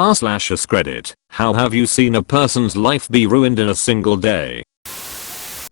r/AskReddit, how have you seen a person's life be ruined in a single day?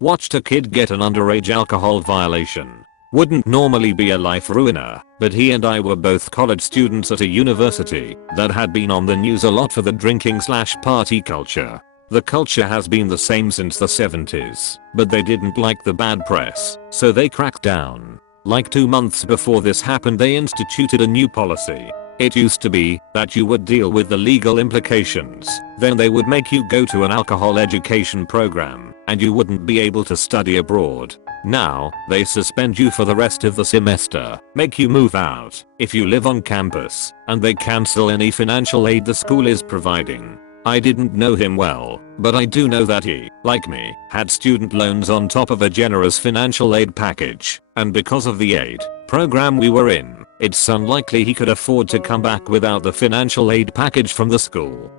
Watched a kid get an underage alcohol violation. Wouldn't normally be a life ruiner, but he and I were both college students at a university that had been on the news a lot for the drinking/party culture. The culture has been the same since the 70s, but they didn't like the bad press, so they cracked down. Like 2 months before this happened, they instituted a new policy. It used to be that you would deal with the legal implications, then they would make you go to an alcohol education program, and you wouldn't be able to study abroad. Now, they suspend you for the rest of the semester, make you move out if you live on campus, and they cancel any financial aid the school is providing. I didn't know him well, but I do know that he, like me, had student loans on top of a generous financial aid package, and because of the aid program we were in, it's unlikely he could afford to come back without the financial aid package from the school.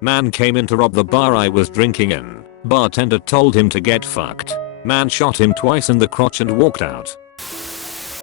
Man came in to rob the bar I was drinking in. Bartender told him to get fucked. Man shot him twice in the crotch and walked out.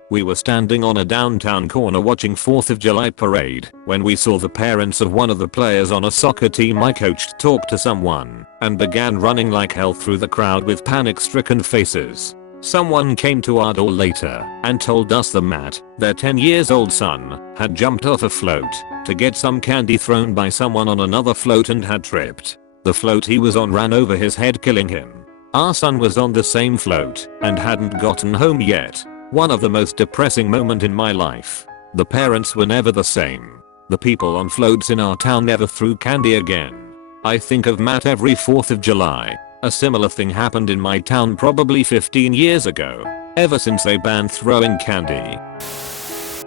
We were standing on a downtown corner watching 4th of July parade when we saw the parents of one of the players on a soccer team I coached talk to someone and began running like hell through the crowd with panic-stricken faces. Someone came to our door later and told us the Matt, their 10-year-old son, had jumped off a float to get some candy thrown by someone on another float and had tripped. The float he was on ran over his head, killing him. Our son was on the same float and hadn't gotten home yet. One of the most depressing moments in my life. The parents were never the same. The people on floats in our town never threw candy again. I think of Matt every 4th of July. A similar thing happened in my town probably 15 years ago. Ever since they banned throwing candy.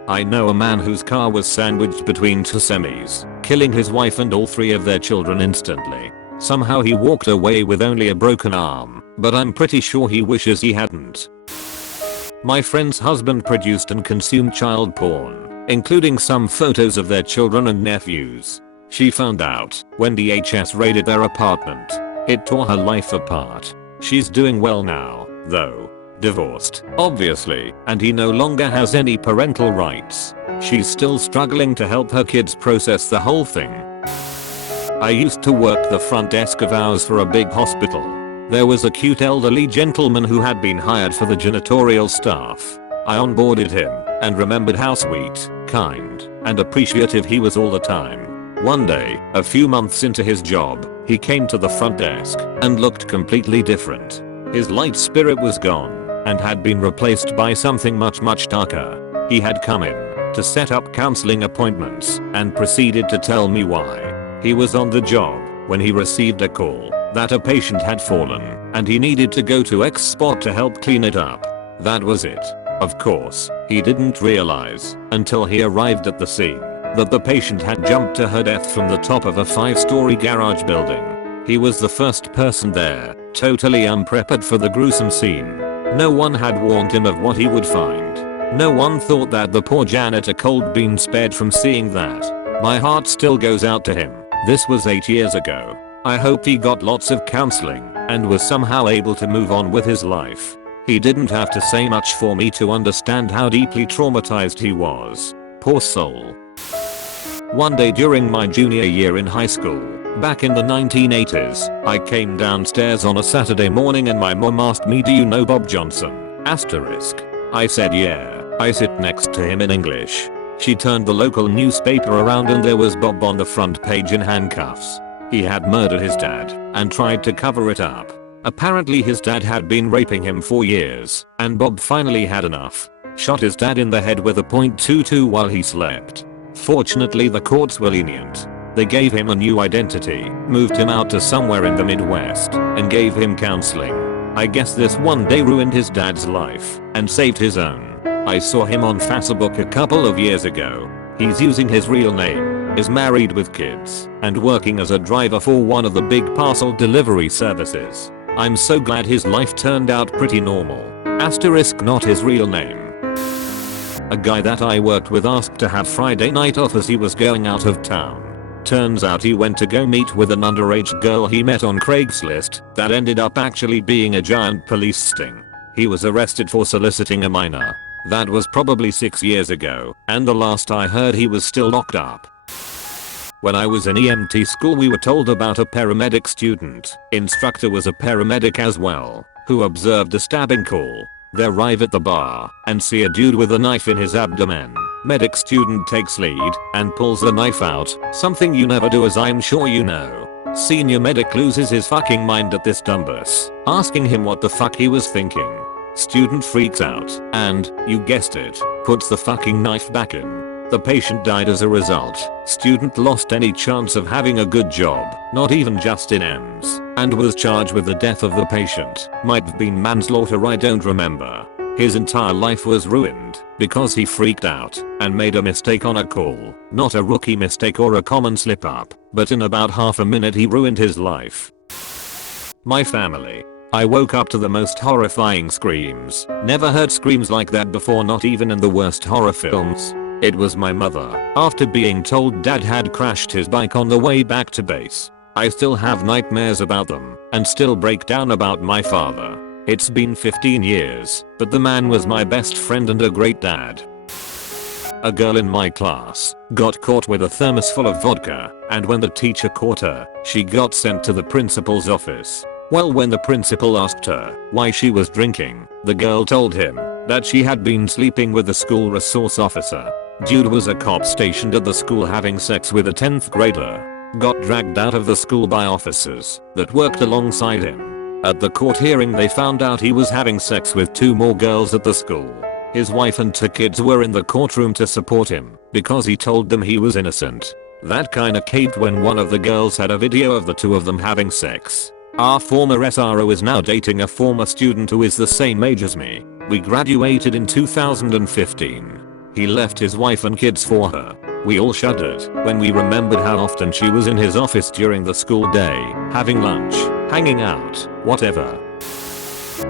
I know a man whose car was sandwiched between 2 semis, killing his wife and all 3 of their children instantly. Somehow he walked away with only a broken arm, but I'm pretty sure he wishes he hadn't. My friend's husband produced and consumed child porn, including some photos of their children and nephews. She found out when DHS raided their apartment. It tore her life apart. She's doing well now, though. Divorced, obviously, and he no longer has any parental rights. She's still struggling to help her kids process the whole thing. I used to work the front desk of ours for a big hospital. There was a cute elderly gentleman who had been hired for the janitorial staff. I onboarded him and remembered how sweet, kind, and appreciative he was all the time. One day, a few months into his job, he came to the front desk and looked completely different. His light spirit was gone and had been replaced by something much darker. He had come in to set up counseling appointments and proceeded to tell me why. He was on the job when he received a call that a patient had fallen and he needed to go to X spot to help clean it up. That was it. Of course, he didn't realize until he arrived at the scene that the patient had jumped to her death from the top of a 5-story garage building. He was the first person there, totally unprepared for the gruesome scene. No one had warned him of what he would find. No one thought that the poor janitor could been spared from seeing that. My heart still goes out to him. This was 8 years ago. I hope he got lots of counseling and was somehow able to move on with his life. He didn't have to say much for me to understand how deeply traumatized he was. Poor soul. One day during my junior year in high school, back in the 1980s, I came downstairs on a Saturday morning and my mom asked me, "Do you know Bob Johnson?" Asterisk. I said yeah. I sit next to him in English. She turned the local newspaper around and there was Bob on the front page in handcuffs. He had murdered his dad and tried to cover it up. Apparently his dad had been raping him for years, and Bob finally had enough. Shot his dad in the head with a .22 while he slept. Fortunately the courts were lenient. They gave him a new identity, moved him out to somewhere in the Midwest, and gave him counseling. I guess this one day ruined his dad's life and saved his own. I saw him on Facebook a couple of years ago. He's using his real name, is married with kids, and working as a driver for one of the big parcel delivery services. I'm so glad his life turned out pretty normal. Asterisk not his real name. A guy that I worked with asked to have Friday night off as he was going out of town. Turns out he went to go meet with an underage girl he met on Craigslist that ended up actually being a giant police sting. He was arrested for soliciting a minor. That was probably 6 years ago, and the last I heard he was still locked up. When I was in EMT school we were told about a paramedic student, instructor was a paramedic as well, who observed a stabbing call. They arrive at the bar and see a dude with a knife in his abdomen. Medic student takes lead and pulls the knife out, something you never do as I'm sure you know. Senior medic loses his fucking mind at this dumbass, asking him what the fuck he was thinking. Student freaks out and, you guessed it, puts the fucking knife back in. The patient died as a result. Student lost any chance of having a good job, not even just in EMS, and was charged with the death of the patient. Might have been manslaughter, I don't remember. His entire life was ruined because he freaked out and made a mistake on a call. Not a rookie mistake or a common slip up, but in about half a minute he ruined his life. My family. I woke up to the most horrifying screams. Never heard screams like that before, not even in the worst horror films. It was my mother, after being told dad had crashed his bike on the way back to base. I still have nightmares about them, and still break down about my father. It's been 15 years, but the man was my best friend and a great dad. A girl in my class got caught with a thermos full of vodka, and when the teacher caught her, she got sent to the principal's office. Well, when the principal asked her why she was drinking, the girl told him that she had been sleeping with the school resource officer. Dude was a cop stationed at the school having sex with a 10th grader. Got dragged out of the school by officers that worked alongside him. At the court hearing they found out he was having sex with 2 more girls at the school. His wife and 2 kids were in the courtroom to support him because he told them he was innocent. That kinda caved when one of the girls had a video of the 2 of them having sex. Our former SRO is now dating a former student who is the same age as me. We graduated in 2015. He left his wife and kids for her. We all shuddered when we remembered how often she was in his office during the school day, having lunch, hanging out, whatever.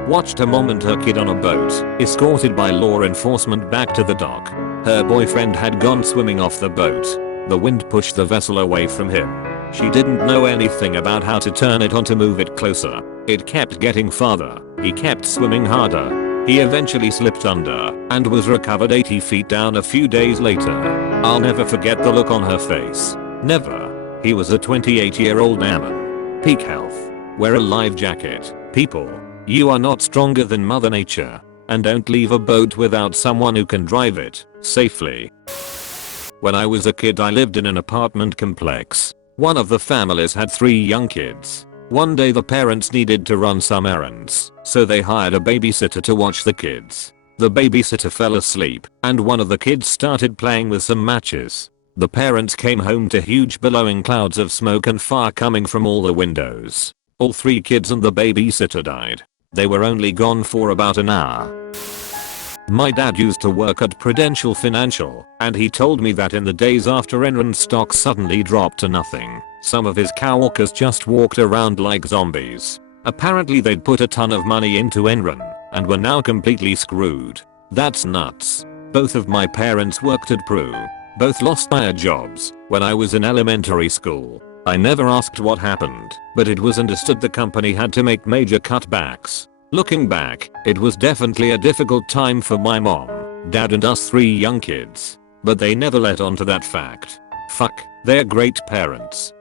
Watched a mom and her kid on a boat, escorted by law enforcement back to the dock. Her boyfriend had gone swimming off the boat. The wind pushed the vessel away from him. She didn't know anything about how to turn it on to move it closer. It kept getting farther. He kept swimming harder. He eventually slipped under and was recovered 80 feet down a few days later. I'll never forget the look on her face. Never. He was a 28-year-old man. Peak health. Wear a life jacket. People. You are not stronger than Mother Nature. And don't leave a boat without someone who can drive it safely. When I was a kid I lived in an apartment complex. One of the families had 3 young kids. One day the parents needed to run some errands, so they hired a babysitter to watch the kids. The babysitter fell asleep, and one of the kids started playing with some matches. The parents came home to huge billowing clouds of smoke and fire coming from all the windows. All 3 kids and the babysitter died. They were only gone for about an hour. My dad used to work at Prudential Financial, and he told me that in the days after Enron stock suddenly dropped to nothing, some of his coworkers just walked around like zombies. Apparently they'd put a ton of money into Enron and were now completely screwed. That's nuts. Both of my parents worked at Pru. Both lost their jobs when I was in elementary school. I never asked what happened, but it was understood the company had to make major cutbacks. Looking back, it was definitely a difficult time for my mom, dad and us 3 young kids. But they never let on to that fact. Fuck, they're great parents.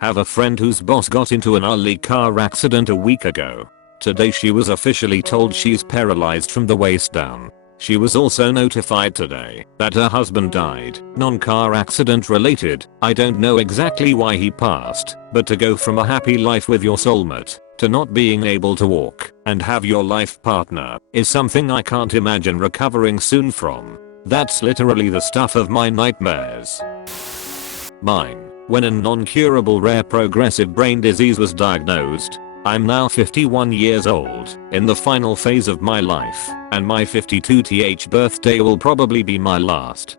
Have a friend whose boss got into an ugly car accident a week ago. Today she was officially told she's paralyzed from the waist down. She was also notified today that her husband died, non-car accident related. I don't know exactly why he passed, but to go from a happy life with your soulmate to not being able to walk and have your life partner is something I can't imagine recovering soon from. That's literally the stuff of my nightmares. Mine. When a non-curable rare progressive brain disease was diagnosed. I'm now 51 years old, in the final phase of my life, and my 52th birthday will probably be my last.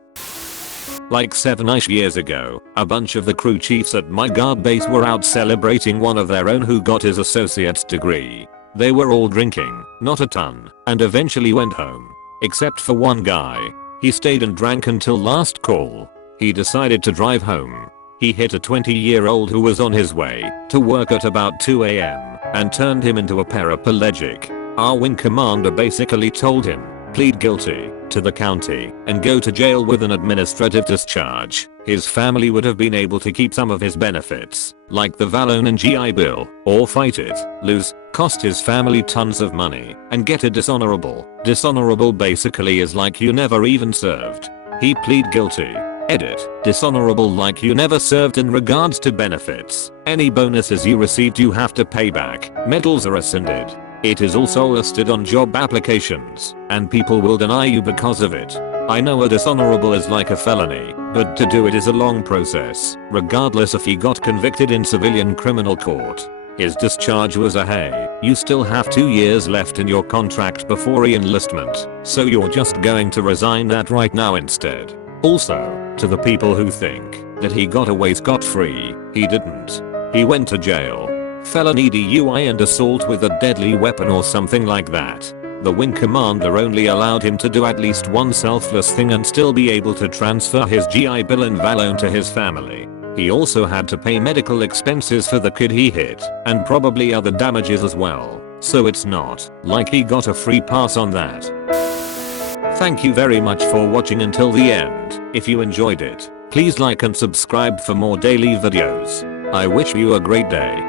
Like 7ish years ago, a bunch of the crew chiefs at my guard base were out celebrating one of their own who got his associate's degree. They were all drinking, not a ton, and eventually went home. Except for one guy. He stayed and drank until last call. He decided to drive home. He hit a 20-year-old who was on his way to work at about 2 AM and turned him into a paraplegic. Our wing commander basically told him plead guilty to the county, and go to jail with an administrative discharge, his family would have been able to keep some of his benefits, like the Valone and GI Bill, or fight it, lose, cost his family tons of money, and get a dishonorable. Dishonorable basically is like you never even served. He plead guilty. Edit. Dishonorable like you never served in regards to benefits. Any bonuses you received you have to pay back. Medals are rescinded. It is also listed on job applications, and people will deny you because of it. I know a dishonorable is like a felony, but to do it is a long process, regardless if he got convicted in civilian criminal court. His discharge was a hey, you still have 2 years left in your contract before re-enlistment, so you're just going to resign that right now instead. Also, to the people who think that he got away scot-free, he didn't. He went to jail. Felony DUI and assault with a deadly weapon or something like that. The wing commander only allowed him to do at least one selfless thing and still be able to transfer his GI Bill and Valone to his family. He also had to pay medical expenses for the kid he hit, and probably other damages as well, so it's not like he got a free pass on that. Thank you very much for watching until the end. If you enjoyed it, please like and subscribe for more daily videos. I wish you a great day.